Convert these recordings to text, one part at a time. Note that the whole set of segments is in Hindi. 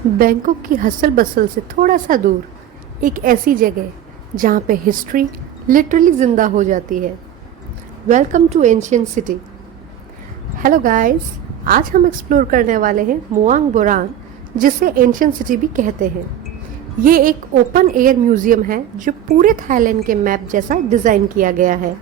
बैंकॉक की हसल बसल से थोड़ा सा दूर एक ऐसी जगह जहाँ पे हिस्ट्री लिटरली ज़िंदा हो जाती है। Welcome to ancient city. Hello guys, आज हम एक्सप्लोर करने वाले हैं मुआंग बोरांग, जिसे एंशियंट सिटी भी कहते हैं। ये एक ओपन एयर म्यूजियम है जो पूरे थाईलैंड के मैप जैसा डिज़ाइन किया गया है।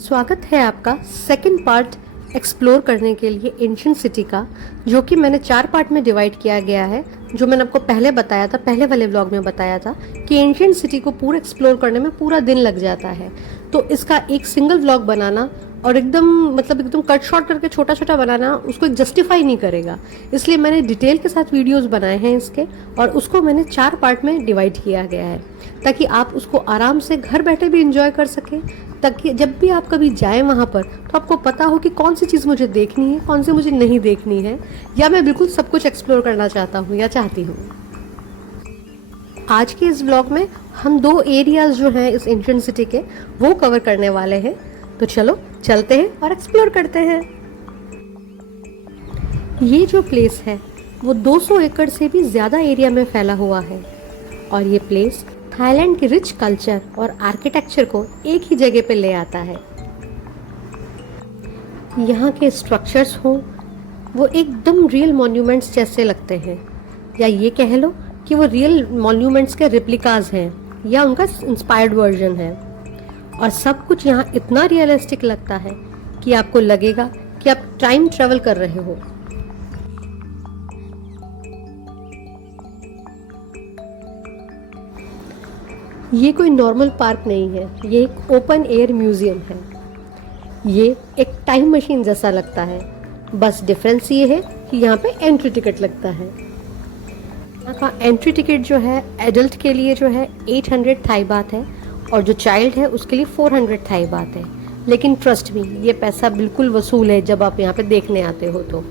स्वागत है आपका सेकंड पार्ट एक्सप्लोर करने के लिए एंशियंट सिटी का, जो कि मैंने 4 पार्ट में डिवाइड किया गया है। जो मैंने आपको पहले बताया था, पहले वाले व्लॉग में बताया था कि एंशियंट सिटी को पूरा एक्सप्लोर करने में पूरा दिन लग जाता है। तो इसका एक सिंगल व्लॉग बनाना और एकदम कट शॉर्ट करके छोटा छोटा बनाना उसको एक जस्टिफाई नहीं करेगा। इसलिए मैंने डिटेल के साथ वीडियोस बनाए हैं इसके, और उसको मैंने 4 पार्ट में डिवाइड किया गया है ताकि आप उसको आराम से घर बैठे भी इंजॉय कर सकें, ताकि जब भी आप कभी जाएं वहाँ पर तो आपको पता हो कि कौन सी चीज़ मुझे देखनी है, कौन सी मुझे नहीं देखनी है, या मैं बिल्कुल सब कुछ एक्सप्लोर करना चाहता हूँ या चाहती हूँ। आज के इस व्लॉग में हम 2 एरियाज जो हैं इस एंशियंट सिटी के वो कवर करने वाले हैं। तो चलो चलते हैं और एक्सप्लोर करते हैं। ये जो प्लेस है वो 200 एकड़ से भी ज़्यादा एरिया में फैला हुआ है, और ये प्लेस थाईलैंड के रिच कल्चर और आर्किटेक्चर को एक ही जगह पे ले आता है। यहाँ के स्ट्रक्चर्स हों वो एकदम रियल मॉन्यूमेंट्स जैसे लगते हैं, या ये कह लो कि वो रियल मॉन्यूमेंट्स के रिप्लिकाज हैं या उनका इंस्पायर्ड वर्जन है। और सब कुछ यहाँ इतना रियलिस्टिक लगता है कि आपको लगेगा कि आप टाइम ट्रेवल कर रहे हो। ये कोई नॉर्मल पार्क नहीं है, ये एक ओपन एयर म्यूजियम है। ये एक टाइम मशीन जैसा लगता है, बस डिफरेंस ये है कि यहाँ पे एंट्री टिकट लगता है। यहाँ का एंट्री टिकट जो है एडल्ट के लिए जो है 800 थाई बात है, और जो चाइल्ड है उसके लिए 400 थाई बात है। लेकिन ट्रस्ट मी, ये पैसा बिल्कुल वसूल है जब आप यहाँ पे देखने आते हो तो।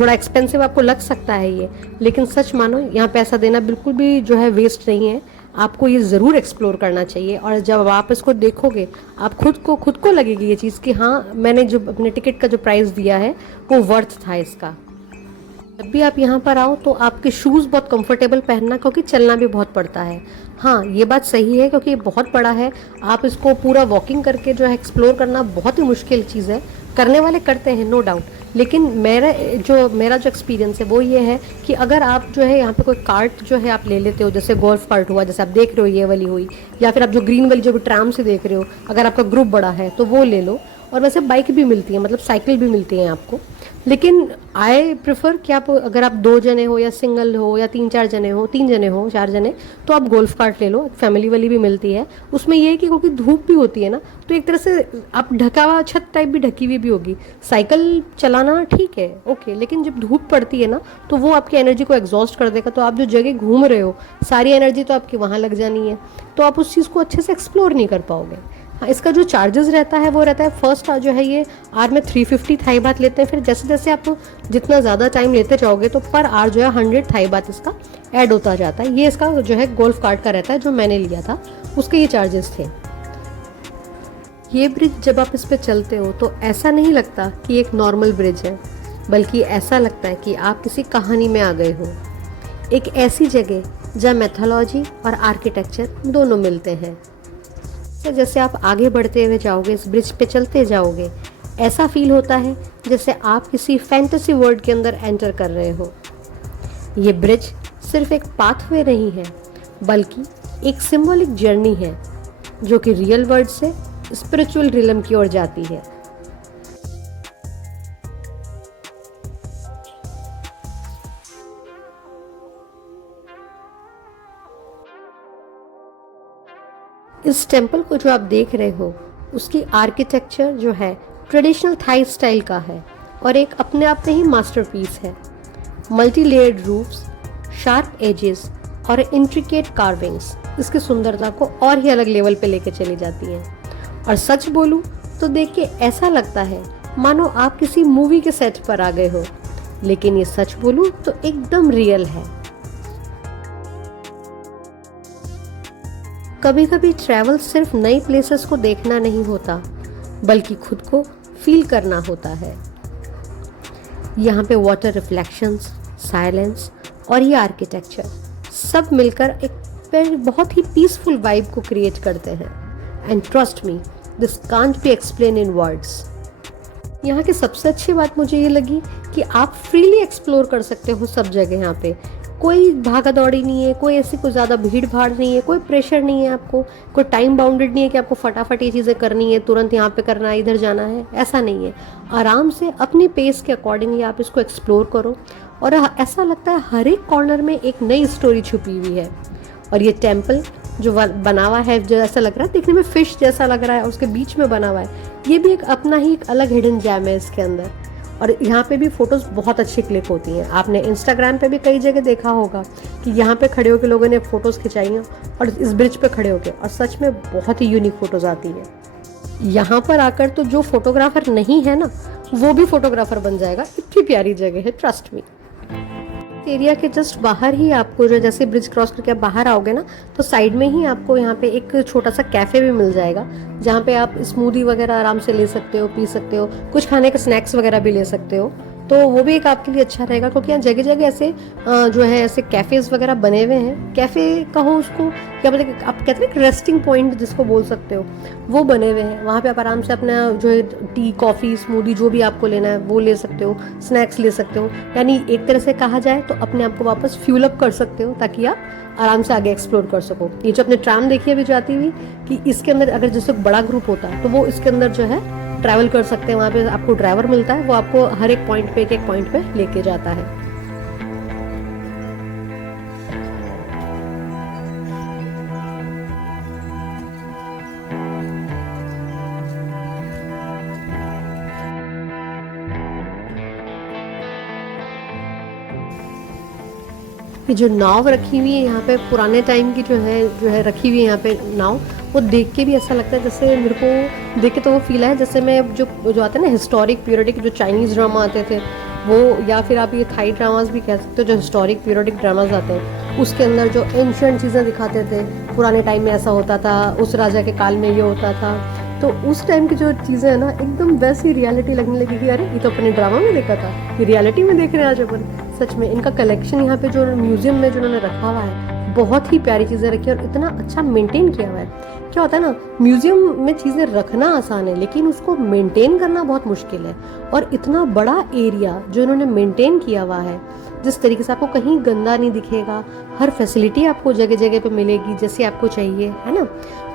थोड़ा एक्सपेंसिव आपको लग सकता है ये, लेकिन सच मानो यहाँ पैसा देना बिल्कुल भी जो है वेस्ट नहीं है। आपको ये ज़रूर एक्सप्लोर करना चाहिए, और जब आप इसको देखोगे आप खुद को लगेगी ये चीज़ कि हाँ, मैंने जो अपने टिकट का जो प्राइस दिया है वो वर्थ था इसका। जब भी आप यहाँ पर आओ तो आपके शूज़ बहुत कंफर्टेबल पहनना, क्योंकि चलना भी बहुत पड़ता है। हाँ, ये बात सही है क्योंकि ये बहुत बड़ा है। आप इसको पूरा वॉकिंग करके जो है एक्सप्लोर करना बहुत ही मुश्किल चीज़ है। करने वाले करते हैं नो डाउट, लेकिन मेरा जो एक्सपीरियंस है वो ये है कि अगर आप जो है यहाँ पे कोई कार्ट जो है आप ले लेते हो, जैसे गोल्फ कार्ट हुआ, जैसे आप देख रहे हो ये वाली हुई, या फिर आप जो ग्रीन वाली जो भी ट्राम से देख रहे हो, अगर आपका ग्रुप बड़ा है तो वो ले लो। और वैसे बाइक भी मिलती है, मतलब साइकिल भी मिलती है आपको। लेकिन आई प्रेफर कि आप अगर आप 2 जने हो या सिंगल हो या 3-4 जने हो, 3 जने हो, 4 जने, तो आप गोल्फ कार्ट ले लो। फैमिली वाली भी मिलती है। उसमें ये है कि क्योंकि धूप भी होती है ना, तो एक तरह से आप ढका हुआ छत टाइप भी ढकी हुई भी होगी। साइकिल चलाना ठीक है, ओके, लेकिन जब धूप पड़ती है ना तो वो आपकी एनर्जी को एग्जॉस्ट कर देगा। तो आप जो जगह घूम रहे हो सारी एनर्जी तो आपकी वहाँ लग जानी है, तो आप उस चीज़ को अच्छे से एक्सप्लोर नहीं कर पाओगे। हाँ, इसका जो चार्जेस रहता है वो रहता है, फर्स्ट जो है ये आर में 350 थाई बात लेते हैं। फिर जैसे जैसे आप जितना ज़्यादा टाइम लेते जाओगे तो पर आर जो है 100 थाई बात इसका ऐड होता जाता है। ये इसका जो है गोल्फ कार्ट का रहता है, जो मैंने लिया था उसके ये चार्जेस थे। ये ब्रिज जब आप इस पर चलते हो तो ऐसा नहीं लगता कि एक नॉर्मल ब्रिज है, बल्कि ऐसा लगता है कि आप किसी कहानी में आ गए हो। एक ऐसी जगह जहाँ मैथोलॉजी और आर्किटेक्चर दोनों मिलते हैं। तो जैसे आप आगे बढ़ते हुए जाओगे, इस ब्रिज पे चलते जाओगे, ऐसा फील होता है जैसे आप किसी फैंटेसी वर्ल्ड के अंदर एंटर कर रहे हो। ये ब्रिज सिर्फ एक पाथवे नहीं है, बल्कि एक सिंबॉलिक जर्नी है जो कि रियल वर्ल्ड से स्पिरिचुअल रिलम की ओर जाती है। इस टेम्पल को जो आप देख रहे हो उसकी आर्किटेक्चर जो है ट्रेडिशनल थाई स्टाइल का है, और एक अपने आप में ही मास्टरपीस है। Multi layered roofs, sharp edges और इंट्रिकेट कार्विंग्स इसकी सुंदरता को और ही अलग लेवल पे लेके चली जाती हैं। और सच बोलूँ तो देख के ऐसा लगता है मानो आप किसी मूवी के सेट पर आ गए हो, लेकिन ये सच बोलूँ तो एकदम रियल है। कभी कभी ट्रैवल सिर्फ नई प्लेसेस को देखना नहीं होता, बल्कि खुद को फील करना होता है। यहाँ पे वाटर रिफ्लेक्शंस, साइलेंस और ये आर्किटेक्चर सब मिलकर एक बहुत ही पीसफुल वाइब को क्रिएट करते हैं। And trust me, this can't be explain in words. यहाँ की सबसे अच्छी बात मुझे ये लगी कि आप फ्रीली एक्सप्लोर कर सकते हो सब जगह। यहाँ पे कोई भागा दौड़ी नहीं है, कोई ऐसी कोई ज़्यादा भीड़ भाड़ नहीं है, कोई प्रेशर नहीं है आपको, कोई टाइम बाउंडेड नहीं है कि आपको फटाफट ये चीज़ें करनी है, तुरंत यहाँ पे करना है, इधर जाना है, ऐसा नहीं है। आराम से अपनी पेस के अकॉर्डिंगली आप इसको एक्सप्लोर करो और ऐसा लगता है हर एक कॉर्नर में एक नई स्टोरी छुपी हुई है। और ये टेम्पल जो बना हुआ है, जो ऐसा लग रहा है देखने में फिश जैसा लग रहा है, उसके बीच में बना हुआ है, ये भी एक अपना ही एक अलग हिडन जैम है इसके अंदर। और यहाँ पे भी फ़ोटोज़ बहुत अच्छी क्लिक होती हैं। आपने इंस्टाग्राम पे भी कई जगह देखा होगा कि यहाँ पे खड़े होकर लोगों ने फ़ोटोज़ खिंचाई हैं और इस ब्रिज पे खड़े होकर, और सच में बहुत ही यूनिक फ़ोटोज़ आती हैं। यहाँ पर आकर तो जो फोटोग्राफर नहीं है ना, वो भी फोटोग्राफर बन जाएगा। इतनी प्यारी जगह है, ट्रस्ट मी। एरिया के जस्ट बाहर ही आपको, जो जैसे ब्रिज क्रॉस करके आप बाहर आओगे ना, तो साइड में ही आपको यहाँ पे एक छोटा सा कैफ़े भी मिल जाएगा, जहाँ पे आप स्मूदी वगैरह आराम से ले सकते हो, पी सकते हो, कुछ खाने के स्नैक्स वगैरह भी ले सकते हो। तो वो भी एक आपके लिए अच्छा रहेगा, क्योंकि यहाँ जगह जगह ऐसे जो है ऐसे कैफ़ेज़ वगैरह बने हुए हैं। कैफ़े कहो उसको, क्या बोलते हैं, आप कहते हैं रेस्टिंग पॉइंट जिसको बोल सकते हो, वो बने हुए हैं। वहाँ पे आप आराम से अपना जो है टी, कॉफ़ी, स्मूदी जो भी आपको लेना है वो ले सकते हो, स्नैक्स ले सकते हो। यानी एक तरह से कहा जाए तो अपने आप को वापस फ्यूल अप कर सकते हो, ताकि आप आराम से आगे एक्सप्लोर कर सको। ये जो अपने ट्राम देखी अभी जाती हुई, कि इसके अंदर अगर जैसे बड़ा ग्रुप होता है तो वो इसके अंदर जो है ट्रैवल कर सकते हैं। वहाँ पे आपको ड्राइवर मिलता है, वो आपको हर एक पॉइंट पे, एक पॉइंट पे लेके जाता है। ये जो नाव रखी हुई है यहाँ पे, पुराने टाइम की जो है रखी हुई है यहाँ पे नाव, वो देख के भी ऐसा लगता है जैसे, मेरे को देख के तो वो फील है जैसे मैं जो आते हैं ना हिस्टोरिक पीरियडिक, जो चाइनीज़ ड्रामा आते थे वो, या फिर आप ये थाई ड्रामास भी कह सकते हो, जो हिस्टोरिक पीरियडिक ड्रामास आते हैं, उसके अंदर जो एंशिएंट चीज़ें दिखाते थे, पुराने टाइम में ऐसा होता था, उस राजा के काल में ये होता था। तो उस टाइम की जो चीज़ें हैं ना, एकदम वैसी रियलिटी लगने लगी कि अरे ये तो अपने ड्रामा में देखा था, ये रियलिटी में देख रहे हैं आज अपन। सच में इनका कलेक्शन यहाँ पे जो म्यूजियम में जो उन्होंने रखा हुआ है, बहुत ही प्यारी चीज़ें रखी है और इतना अच्छा मेंटेन किया हुआ है। क्या होता है ना, म्यूजियम में चीज़ें रखना आसान है, लेकिन उसको मेंटेन करना बहुत मुश्किल है। और इतना बड़ा एरिया जो इन्होंने मेंटेन किया हुआ है, जिस तरीके से आपको कहीं गंदा नहीं दिखेगा, हर फैसिलिटी आपको जगह जगह पे मिलेगी जैसे आपको चाहिए, है ना।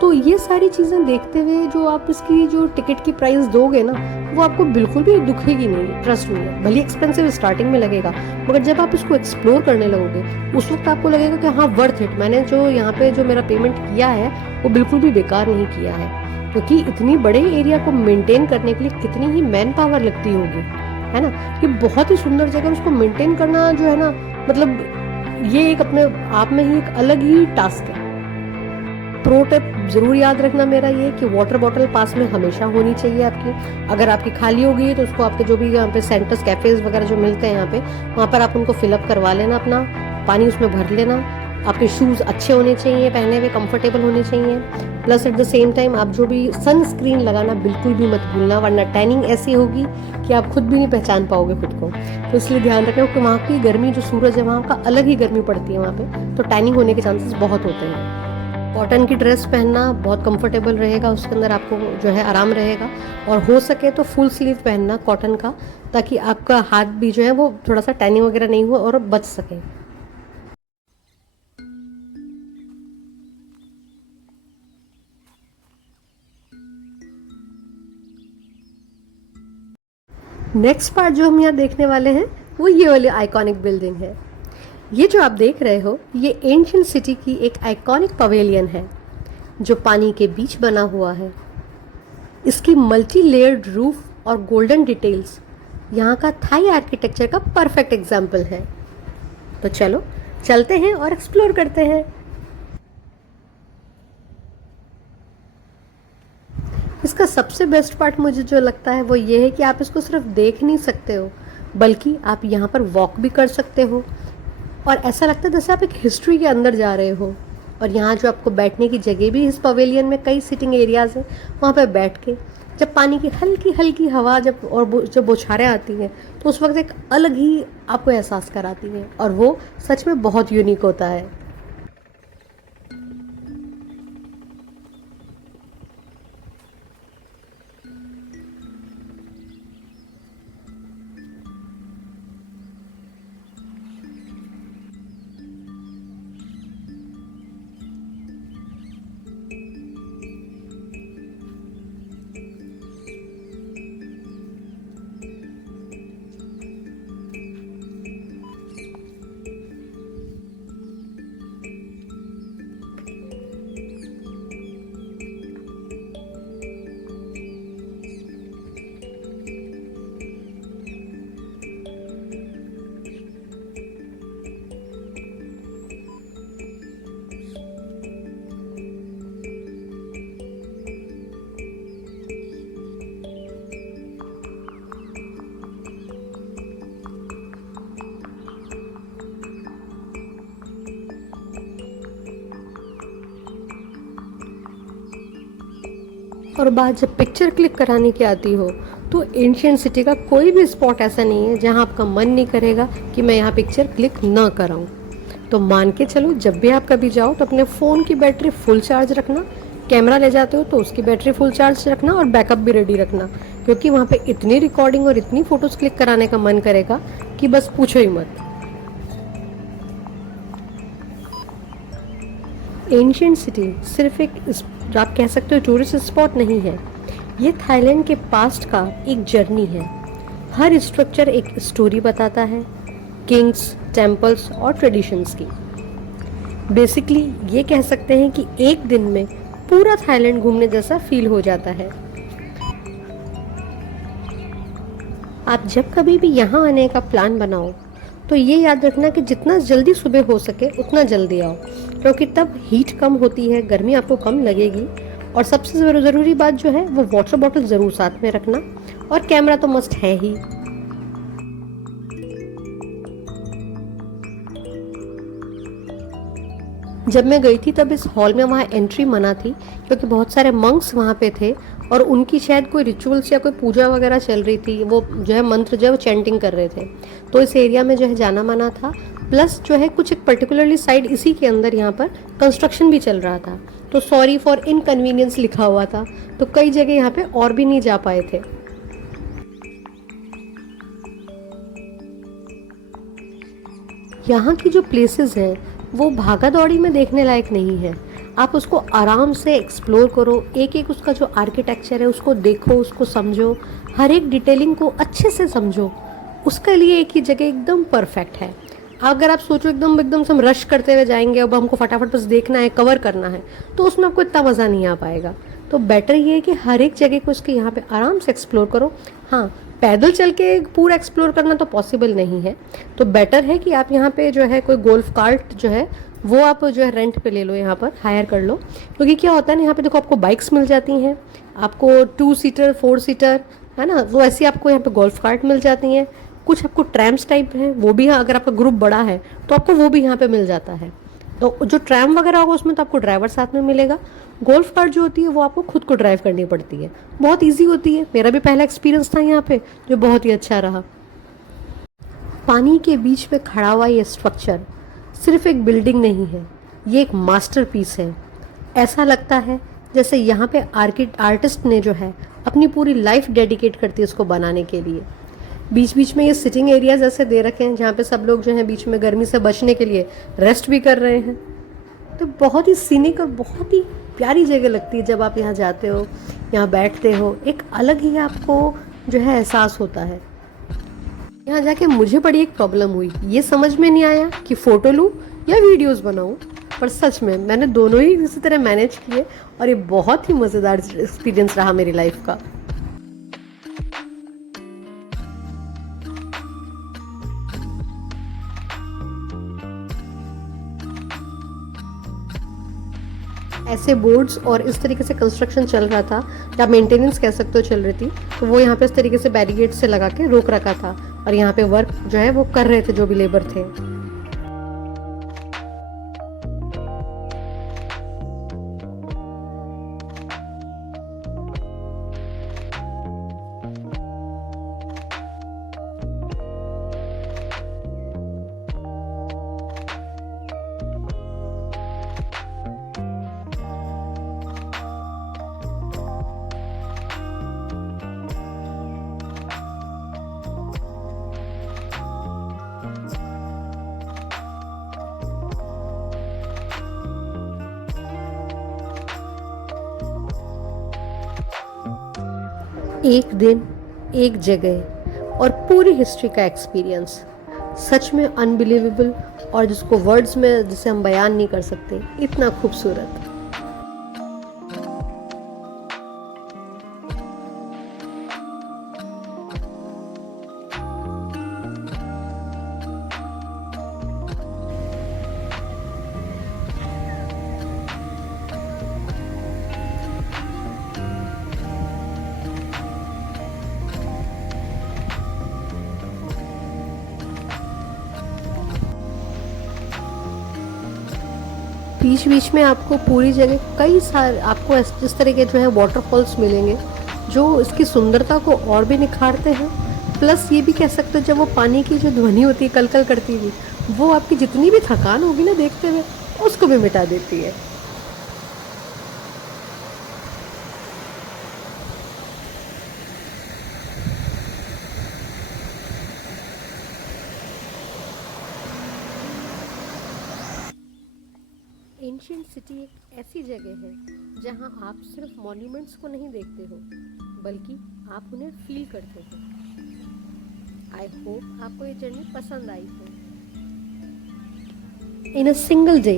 तो ये सारी चीज़ें देखते हुए जो आप इसकी जो टिकट की प्राइस दोगे ना, वो आपको बिल्कुल भी दुखेगी नहीं, ट्रस्ट मी। भले एक्सपेंसिव स्टार्टिंग में लगेगा, मगर जब आप इसको एक्सप्लोर करने लगोगे उस वक्त आपको लगेगा कि हाँ, वर्थ इट। मैंने जो यहाँ पे जो मेरा पेमेंट किया है वो बिल्कुल भी बेकार नहीं किया है, क्योंकि इतनी बड़े एरिया को मेंटेन करने के लिए कितनी ही मैन पावर लगती होगी, है ना। ये बहुत ही सुंदर जगह, उसको मेंटेन करना जो है ना, मतलब ये एक अपने आप में ही एक अलग ही टास्क है। प्रो टिप जरूर याद रखना मेरा ये, कि वाटर बॉटल पास में हमेशा होनी चाहिए आपकी। अगर आपकी खाली हो गई है तो उसको आपके जो भी यहाँ पे सेंटर्स, कैफेज वगैरह जो मिलते हैं यहाँ पे, वहाँ पर आप उनको फिलअप करवा लेना, अपना पानी उसमें भर लेना। आपके शूज़ अच्छे होने चाहिए, पहने हुए कंफर्टेबल होने चाहिए। Plus at the same time आप जो भी सनस्क्रीन लगाना बिल्कुल भी मत भूलना, वरना टैनिंग ऐसी होगी कि आप खुद भी नहीं पहचान पाओगे खुद को। तो इसलिए ध्यान रखें कि वहाँ की गर्मी, जो सूरज है वहाँ का अलग ही गर्मी पड़ती है वहाँ पे, तो टैनिंग होने के चांसेस बहुत होते हैं। कॉटन की ड्रेस पहनना बहुत कंफर्टेबल रहेगा, उसके अंदर आपको जो है आराम रहेगा। और हो सके तो फुल स्लीव पहनना कॉटन का, ताकि आपका हाथ भी जो है वो थोड़ा सा टैनिंग वगैरह नहीं हो और बच सके। नेक्स्ट पार्ट जो हम यहाँ देखने वाले हैं वो ये वाली आइकॉनिक बिल्डिंग है। ये जो आप देख रहे हो, ये एंशिएंट सिटी की एक आइकॉनिक पवेलियन है जो पानी के बीच बना हुआ है। इसकी मल्टी लेयर्ड रूफ और गोल्डन डिटेल्स यहाँ का थाई आर्किटेक्चर का परफेक्ट एग्जाम्पल है। तो चलो चलते हैं और एक्सप्लोर करते हैं। इसका सबसे बेस्ट पार्ट मुझे जो लगता है वो ये है कि आप इसको सिर्फ देख नहीं सकते हो, बल्कि आप यहाँ पर वॉक भी कर सकते हो। और ऐसा लगता है जैसे आप एक हिस्ट्री के अंदर जा रहे हो। और यहाँ जो आपको बैठने की जगह भी, इस पवेलियन में कई सिटिंग एरियाज़ हैं, वहाँ पर बैठ के जब पानी की हल्की हल्की हवा जब बौछारें आती हैं तो उस वक्त एक अलग ही आपको एहसास कराती हैं, और वो सच में बहुत यूनिक होता है। और बात जब पिक्चर क्लिक कराने की आती हो, तो एंशियंट सिटी का कोई भी स्पॉट ऐसा नहीं है जहां आपका मन नहीं करेगा कि मैं यहाँ पिक्चर क्लिक ना कराऊं। तो मान के चलो, जब भी आप कभी जाओ तो अपने फ़ोन की बैटरी फुल चार्ज रखना, कैमरा ले जाते हो तो उसकी बैटरी फुल चार्ज रखना, और बैकअप भी रेडी रखना, क्योंकि वहाँ पे इतनी रिकॉर्डिंग और इतनी फ़ोटोज़ क्लिक कराने का मन करेगा कि बस पूछो ही मत। एंशियंट सिटी सिर्फ एक आप कह सकते हो टूरिस्ट स्पॉट नहीं है, ये थाईलैंड के पास्ट का एक जर्नी है। हर स्ट्रक्चर एक स्टोरी बताता है, किंग्स, टेम्पल्स और ट्रेडिशंस की। बेसिकली ये कह सकते हैं कि एक दिन में पूरा थाईलैंड घूमने जैसा फील हो जाता है। आप जब कभी भी यहाँ आने का प्लान बनाओ तो ये याद रखना कि जितना जल्दी सुबह हो सके उतना जल्दी आओ, क्योंकि तब हीट कम होती है, गर्मी आपको कम लगेगी। और सबसे ज़रूरी बात जो है वो वाटर बॉटल ज़रूर साथ में रखना, और कैमरा तो मस्ट है ही। जब मैं गई थी तब इस हॉल में वहाँ एंट्री मना थी, क्योंकि बहुत सारे मंक्स वहाँ पे थे और उनकी शायद कोई रिचुअल्स या कोई पूजा वगैरह चल रही थी, वो जो है मंत्र जो है वो चैंटिंग कर रहे थे, तो इस एरिया में जो है जाना मना था। प्लस जो है कुछ एक पर्टिकुलरली साइड इसी के अंदर यहाँ पर कंस्ट्रक्शन भी चल रहा था, तो सॉरी फॉर इनकन्वीनियंस लिखा हुआ था, तो कई जगह यहाँ पे और भी नहीं जा पाए थे। यहाँ की जो प्लेसेस हैं वो भागा दौड़ी में देखने लायक नहीं है। आप उसको आराम से एक्सप्लोर करो, एक एक उसका जो आर्किटेक्चर है उसको देखो, उसको समझो, हर एक डिटेलिंग को अच्छे से समझो। उसके लिए एक ही जगह एकदम परफेक्ट है। अगर आप सोचो एकदम एकदम से हम रश करते हुए जाएंगे, अब हमको फटाफट बस देखना है, कवर करना है, तो उसमें आपको इतना मज़ा नहीं आ पाएगा। तो बेटर ये है कि हर एक जगह को उसके यहाँ पे आराम से एक्सप्लोर करो। हाँ, पैदल चल के पूरा एक्सप्लोर करना तो पॉसिबल नहीं है, तो बेटर है कि आप यहाँ पे जो है कोई गोल्फ कार्ट जो है वो आप जो है रेंट पे ले लो, यहाँ पर हायर कर लो। क्योंकि क्या होता है ना, यहाँ पे देखो आपको बाइक्स मिल जाती हैं, आपको 2 सीटर 4 सीटर है ना, वो ऐसी आपको यहाँ पे गोल्फ कार्ट मिल जाती हैं। कुछ आपको ट्रैम्स टाइप हैं वो भी, अगर आपका ग्रुप बड़ा है तो आपको वो भी यहाँ पे मिल जाता है। तो जो ट्रैम वगैरह होगा उसमें तो आपको ड्राइवर साथ में मिलेगा। गोल्फ कार्ट जो होती है वो आपको खुद को ड्राइव करनी पड़ती है, बहुत ईजी होती है। मेरा भी पहला एक्सपीरियंस था यहाँ पे, जो बहुत ही अच्छा रहा। पानी के बीच में खड़ा हुआ ये स्ट्रक्चर सिर्फ एक बिल्डिंग नहीं है, ये एक मास्टरपीस है। ऐसा लगता है जैसे यहाँ पे आर्टिस्ट ने जो है अपनी पूरी लाइफ डेडिकेट करती है उसको बनाने के लिए। बीच बीच में ये सिटिंग एरियाज ऐसे दे रखे हैं जहाँ पे सब लोग जो है बीच में गर्मी से बचने के लिए रेस्ट भी कर रहे हैं। तो बहुत ही सीनिक और बहुत ही प्यारी जगह लगती है जब आप यहाँ जाते हो, यहाँ बैठते हो, एक अलग ही आपको जो है एहसास होता है। यहाँ जाके मुझे बड़ी एक प्रॉब्लम हुई, ये समझ में नहीं आया कि फ़ोटो लूँ या वीडियोस बनाऊँ, पर सच में मैंने दोनों ही इसी तरह मैनेज किए और ये बहुत ही मज़ेदार एक्सपीरियंस रहा मेरी लाइफ का। ऐसे बोर्ड्स और इस तरीके से कंस्ट्रक्शन चल रहा था, या मेंटेनेंस कह सकते हो चल रही थी, तो वो यहाँ पे इस तरीके से बैरिकेड से लगा के रोक रखा था, और यहाँ पे वर्क जो है वो कर रहे थे जो भी लेबर थे। एक दिन, एक जगह और पूरी हिस्ट्री का एक्सपीरियंस, सच में अनबिलीवेबल और जिसको वर्ड्स में जिसे हम बयान नहीं कर सकते, इतना खूबसूरत। बीच बीच में आपको पूरी जगह कई सारे आपको इस तरह के जो है वाटरफॉल्स मिलेंगे जो इसकी सुंदरता को और भी निखारते हैं। प्लस ये भी कह सकते हो जब वो पानी की जो ध्वनि होती है कलकल करती हुई, वो आपकी जितनी भी थकान होगी ना देखते हुए उसको भी मिटा देती है। एंशियंट सिटी एक ऐसी जगह है जहां आप सिर्फ मॉन्यूमेंट्स को नहीं देखते हो बल्कि आप उन्हें फील करते हो। आई होप आपको ये जर्नी पसंद आई हो। In a single day,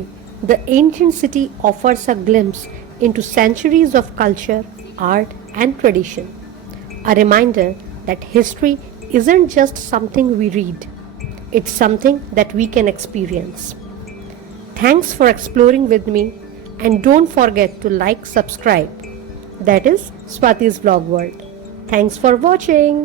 the ancient city offers a glimpse into centuries of culture, art, and tradition. A reminder that history isn't just something we read, it's something that we can experience. Thanks for exploring with me, and don't forget to like, subscribe. That is Swati's Vlog World. Thanks for watching.